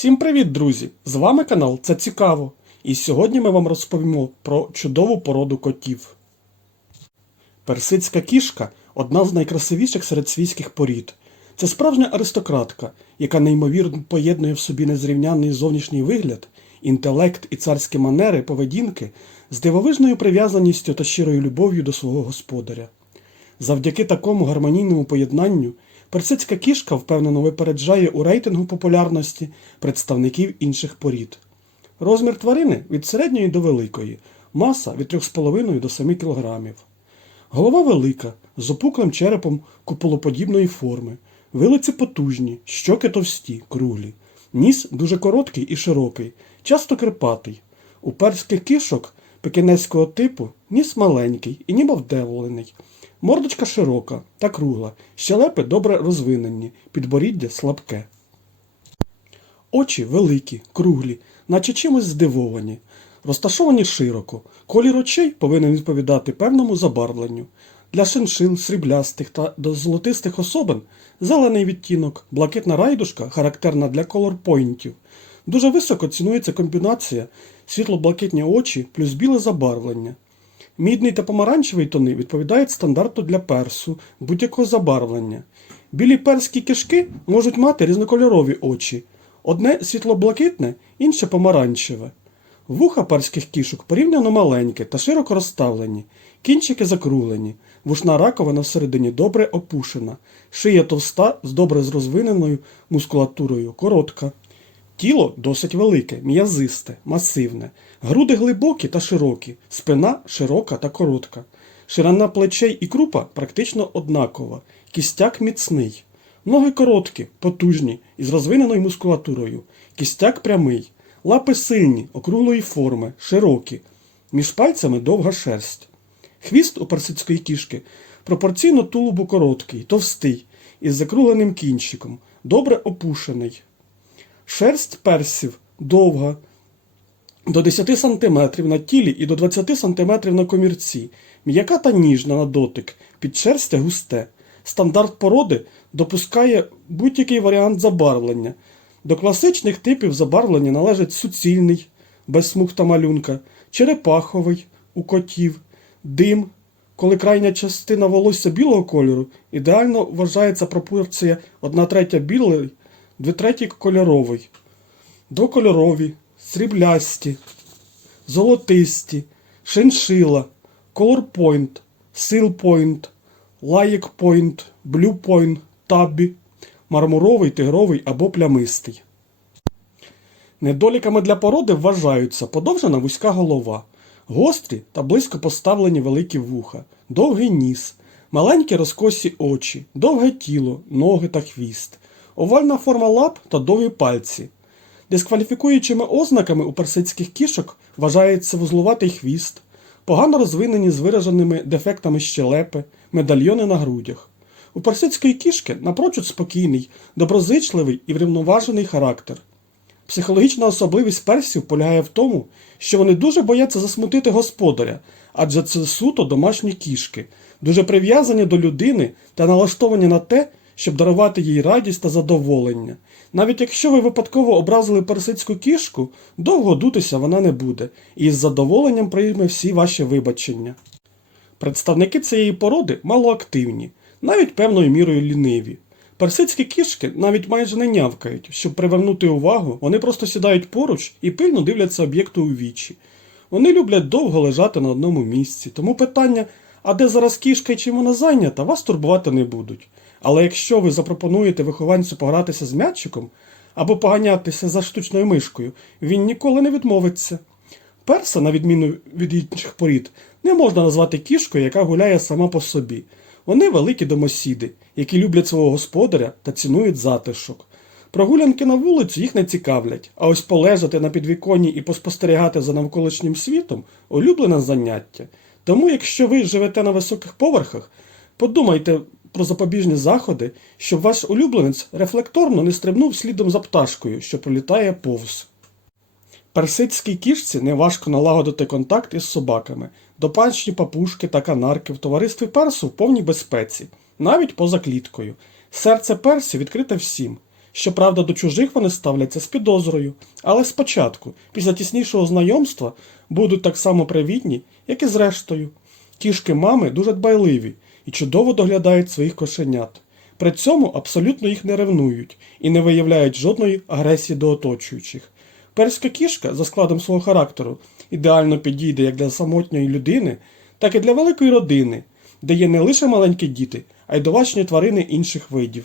Всім привіт, друзі! З вами канал Це Цікаво. І сьогодні ми вам розповімо про чудову породу котів. Персидська кішка одна з найкрасивіших серед свійських порід. Це справжня аристократка, яка неймовірно поєднує в собі незрівнянний зовнішній вигляд, інтелект і царські манери поведінки з дивовижною прив'язаністю та щирою любов'ю до свого господаря. Завдяки такому гармонійному поєднанню персидська кішка впевнено випереджає у рейтингу популярності представників інших порід. Розмір тварини від середньої до великої, маса від 3,5 до 7 кг. Голова велика, з опуклим черепом куполоподібної форми, вилиці потужні, щоки товсті, круглі, ніс дуже короткий і широкий, часто кирпатий. У перських кішок пекінеського типу ніс маленький і ніби вдеволений. Мордочка широка та кругла, щелепи добре розвинені, підборіддя слабке. Очі великі, круглі, наче чимось здивовані, розташовані широко. Колір очей повинен відповідати певному забарвленню. Для шиншил, сріблястих та золотистих особин зелений відтінок, блакитна райдушка характерна для колорпойнтів. Дуже високо цінується комбінація світло-блакитні очі плюс біле забарвлення. Мідний та помаранчевий тони відповідають стандарту для персу будь-якого забарвлення. Білі перські кишки можуть мати різнокольорові очі. Одне світло-блакитне, інше помаранчеве. Вуха перських кішок порівняно маленькі та широко розставлені, кінчики закруглені, вушна раковина всередині добре опушена, шия товста з добре розвиненою мускулатурою, коротка. Тіло досить велике, м'язисте, масивне, груди глибокі та широкі, спина широка та коротка. Ширина плечей і крупа практично однакова, кістяк міцний. Ноги короткі, потужні, із розвиненою мускулатурою, кістяк прямий, лапи сильні, округлої форми, широкі, між пальцями довга шерсть. Хвіст у персидської кішки пропорційно тулубу короткий, товстий, із закругленим кінчиком, добре опушений. Шерсть персів довга, до 10 см на тілі і до 20 см на комірці, м'яка та ніжна на дотик, підшерстя густе. Стандарт породи допускає будь-який варіант забарвлення. До класичних типів забарвлення належать суцільний, без смуг та малюнка, черепаховий у котів, дим, коли крайня частина волосся білого кольору, ідеально вважається пропорція 1 третя білий, 2 треті кольоровий, докольорові, сріблясті, золотисті, шиншила, колорпойнт, силпойнт, лаєкпойнт, блюпойнт, табі, мармуровий, тигровий або плямистий. Недоліками для породи вважаються подовжена вузька голова, гострі та близько поставлені великі вуха, довгий ніс, маленькі розкосі очі, довге тіло, ноги та хвіст, овальна форма лап та довгі пальці. Дискваліфікуючими ознаками у персидських кішок вважається вузлуватий хвіст, погано розвинені з вираженими дефектами щелепи, медальйони на грудях. У персидської кішки напрочуд спокійний, доброзичливий і врівноважений характер. Психологічна особливість персів полягає в тому, що вони дуже бояться засмутити господаря, адже це суто домашні кішки, дуже прив'язані до людини та налаштовані на те, щоб дарувати їй радість та задоволення. Навіть якщо ви випадково образили персидську кішку, довго дутися вона не буде, і із задоволенням прийме всі ваші вибачення. Представники цієї породи малоактивні, навіть певною мірою ліниві. Персидські кішки навіть майже не нявкають, щоб привернути увагу, вони просто сідають поруч і пильно дивляться об'єкту у вічі. Вони люблять довго лежати на одному місці, тому питання, а де зараз кішка і чим вона зайнята, вас турбувати не будуть. Але якщо ви запропонуєте вихованцю погратися з м'ячиком або поганятися за штучною мишкою, він ніколи не відмовиться. Перса, на відміну від інших порід, не можна назвати кішкою, яка гуляє сама по собі. Вони великі домосіди, які люблять свого господаря та цінують затишок. Прогулянки на вулицю їх не цікавлять, а ось полежати на підвіконні і поспостерігати за навколишнім світом улюблене заняття. Тому, якщо ви живете на високих поверхах, подумайте про запобіжні заходи, щоб ваш улюбленець рефлекторно не стрибнув слідом за пташкою, що пролітає повз. Персидській кішці неважко налагодити контакт із собаками, допанчні папушки та канарки в товаристві персу в повній безпеці, навіть поза кліткою. Серце персів відкрите всім. Щоправда, до чужих вони ставляться з підозрою, але спочатку, після тіснішого знайомства, будуть так само привітні, як і зрештою. Кішки мами дуже дбайливі і чудово доглядають своїх кошенят. При цьому абсолютно їх не ревнують і не виявляють жодної агресії до оточуючих. Перська кішка за складом свого характеру ідеально підійде як для самотньої людини, так і для великої родини, де є не лише маленькі діти, а й домашні тварини інших видів.